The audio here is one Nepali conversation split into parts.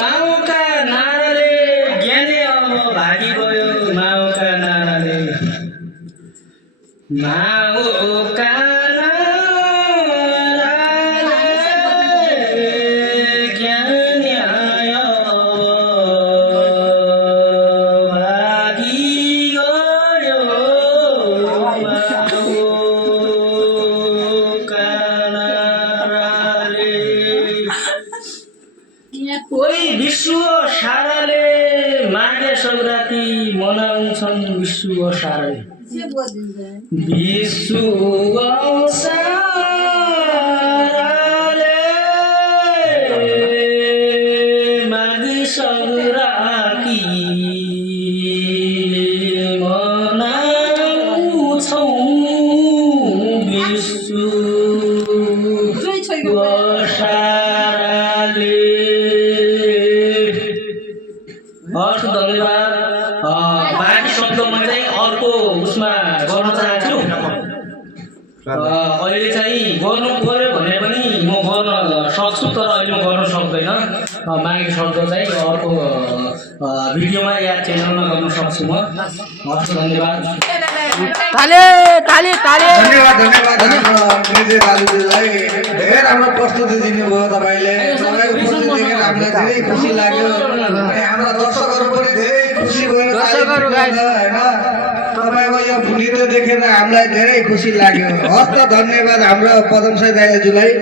माउका नाराले ज्ञाने अब भागी गयो माउका नाराले माउका नाराले ज्ञाने भागी गयो माउका नाराले ओइ विश्व साराले माघे संक्रान्ति मनाउँछन् विश्व साराले विश्व साराले माघे संक्रान्ति मनाउँछौँ विश्व साराले। हस् धन्यवाद। बाँकी शब्द मैले अर्को उसमा गर्न चाहन्छु। अहिले चाहिँ गर्नु पर्यो भने पनि म गर्न सक्छु तर अहिले म गर्न सक्दैन। बाँकी शब्द चाहिँ अर्को भिडियोमा या च्यानलमा गर्न सक्छु म। हस् धन्यवाद। ताले ताले ताले धन्यवाद धन्यवाद निजे दाजुलाई धेरै राम्रो प्रस्तुति दिनुभयो तपाईले। तपाईको प्रस्तुति देखेर हामीलाई धेरै खुसी लाग्यो अनि हाम्रा दर्शकहरु पनि धेरै खुसी भए दर्शकहरु हैन तपाईको यो नृत्य देखेर हामीलाई धेरै खुसी लाग्यो। हस् त धन्यवाद हाम्रो पदमसाई दाजुलाई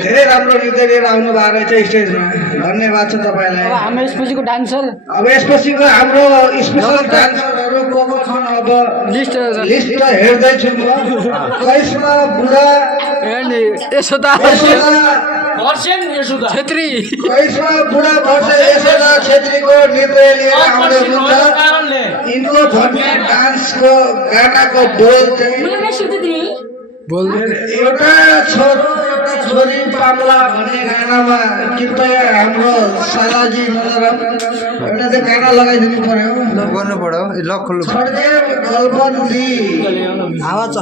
धेरै राम्रो नृत्य लिएर आउनु भएको रहेछ स्टेजमा। धन्यवाद छ तपाईलाई। अब हाम्रो यसपछिको डान्सर अब यसपछिको हाम्रो स्पेशल डान्सरहरु को को छन् अब लिस्ट हेर्दै छु म। करिश्मा बुढा हेर्ने यशोदा छेत्री करिश्मा बुढा वर्ष यशोदा छेत्रीको नृत्य लिएर आउँदै हुनुहुन्छ। यिनको भन्ने डान्सको गानाको बोल चाहिँ एउटा छोरी पागला भन्ने गानामा कृपया हाम्रो सालाजी नजरम एउटा चाहिँ गाना लगाइदिनु पर्यो। गर्नु पर्यो ल खोल्नु छड्के गल्बन्दी आवाज छ